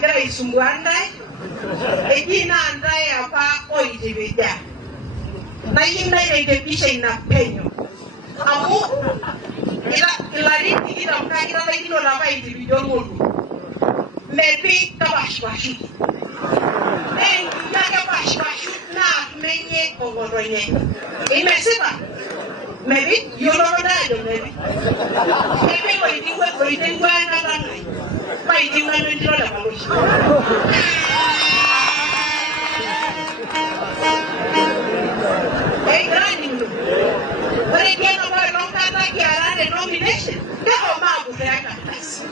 nagira isumbwanda ejina andaye apa oitibeja na yinda yengepisha ina penyo amu ilari ila mkagira la kilo la bai dibijo ngodu mebi kabashwashu ya kabashwashu na menye ogoronye imesiba mebi yolorodajo mebi oitiwe na tangai bai diwa ndiro la baloshi But again, about long time like you are the nomination. Never mind with that fantasy.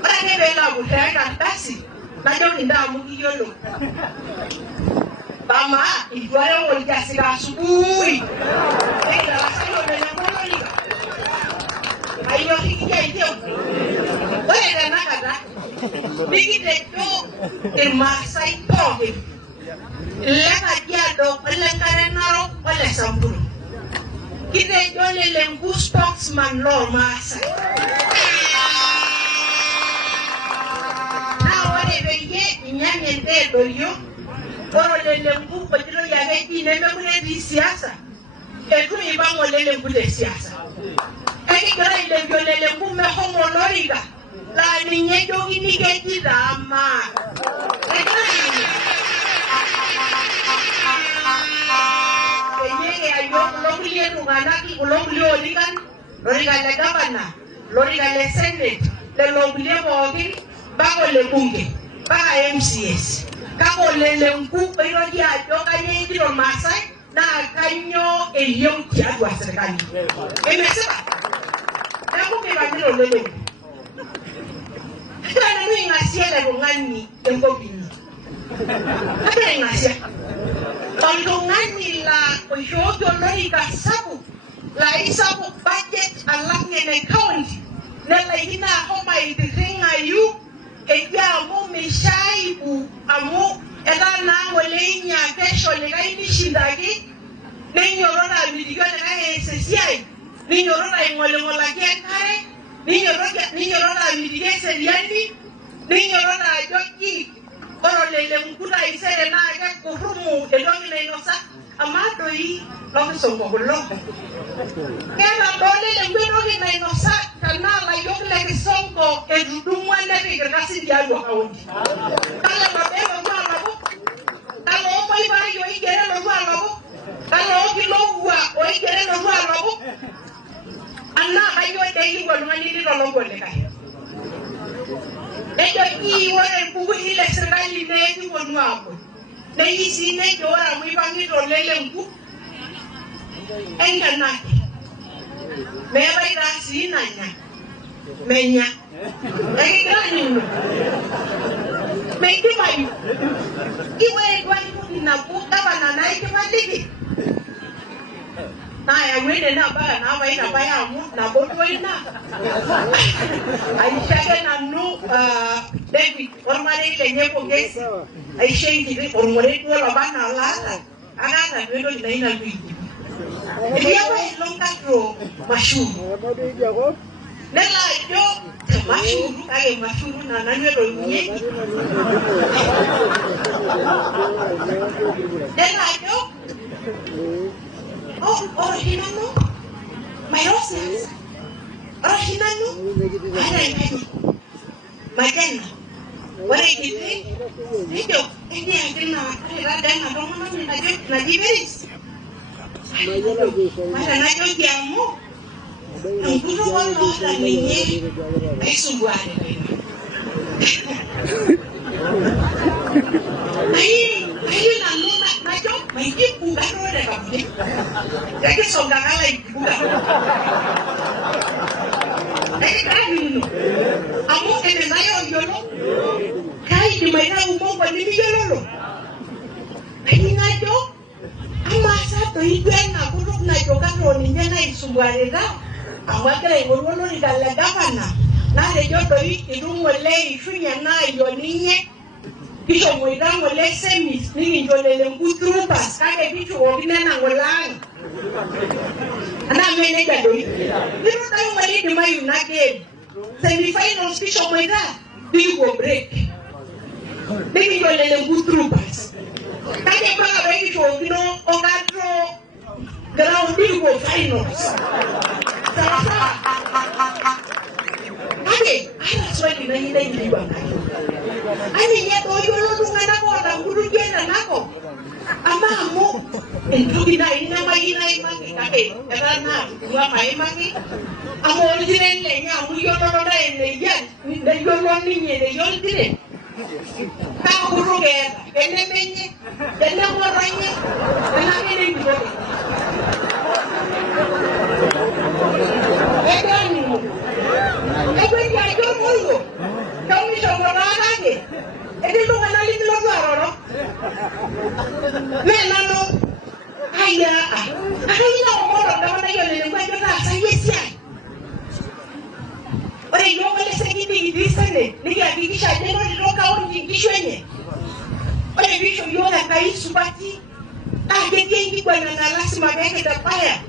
But I never love with that fantasy. I don't know movie you look. Mama, if you are all just a sweet, I don't think you where another big in my side pocket. Kajiado Senator 𝐏𝐿𝐴 𝐓𝐨𝐿 spokesman law masa. Now whatever ye nyanyende doyo 𝐿𝐴 patro yageti nemekune di siasa. Etu ibango 𝐿𝐴 de siasa. Kani kara 𝐿𝐴 mehomo loriga. La niñe yogi ni geti dama. Loriga governor, Loriga Senate, le Loglia Bogi, Bago le Bunge, Baga MCS, Cabo Lenku, Perodia, Yoga Yendro Masai, Na Caño e 𝐡𝐢𝐭𝐬 𝐓𝐶. Emesa, Tamu que Bandero Lele. Kana ni ngasia le ngani engobini. Kana ngasia. Ngani la oyoyo Loriga sabu. La isabu budget 𝐊𝐚𝐭𝐬 county. Nela ina homa 𝐡𝐢𝐭𝐬 eja mu mishaibu amu ela na ngolenya kesho legai nishindagi ninyorora bidiyo legai SCI ninyorora ngolengola kare ninyorora bidiyo seriani ninyorora joki orolele mkuta isere na aga kurumu edongile inosa amadoi lokiso ngolo kena dole le ngweno na inosa kana la yokle kisongo edudumwa na bigasi dia yo kaunti kala mabelo mwana bo kala o pai bai yo igere no mwana bo kala o kilogwa o igere no mwana bo anna ayo dei ngolo ngani lo ngole kai ejo ki wore bugu ile serikali ne ngolo ngabo ne yisi ne jora mu ibangi do lele mbu enga na me bai da sinanya menya ekani no me kimai kiwe kwani na buka bana na ikimandiki na ya wene na ba na bai na bai amu na boto ina ai shaka na nu David ormare ile nyepo gesi ai shengi ormare ko la bana la aga na wendo ina ina bidi dia bai longa tro mashuru nela yo mashuru kage mashuru na nanyo nye nela yo original mayrosa original ana imani magana wale kiti ndio ndio akina rada na domo na diveris mara na yo jamu nguru wala na ninye aisubuane ai na nuna na yo mai kuga rode kabudi yake songa kala kuga ai amu ene nayo yolo kai di maina umongo ni yolo ai nayo ama sato igwena kuruk na yoga roni nyana isubuane da amagere ngoro ni kala gavana na de jodo irungo le ifunya na yoninye kisho mwidango le semis ni njolele ngutrupas kage bichu obina na ngolang ana mene jado biru tayo mali di mayu na game semifinals kisho mwida we will break. Maybe you're in a good troopers. I can buy ready for you know, on that draw. Ground we will finals. Okay, I was waiting in the I mean, yet, all you know, I'm going to get an apple. I'm more including I never in my money. And I'm not my money. I'm originally now, we are not yet. Then you're running in the young day. How could you get? And then I'm running. And I'm getting I don't know. Tell me something about it. And you don't want to leave the world. Men, I know. I know more of the one I went to class. Yes, but I don't want to say anything this Sunday. Maybe I wish I didn't look out in the training. But I wish you like I used to party. I get people and I last my back at the fire.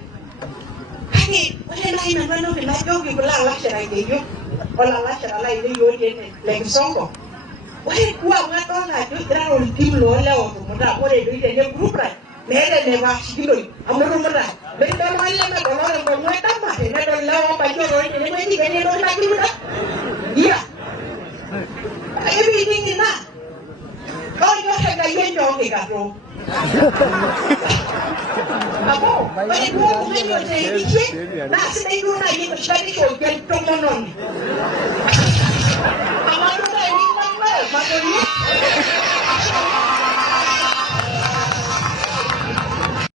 Hey, what did I know? I don't give a lot of I gave you. All I like I like you like a song. Why, what all I do? There are people all out of what I do in a group. Never actually. I'm not over that. But don't mind them at all about my time. I don't know by your own anybody and you don't like it. Yeah. Everything in that. Oh, you have a young dog, Gatro. But it won't make you say, that's the thing I get a Spanish or get from on. I want to say, but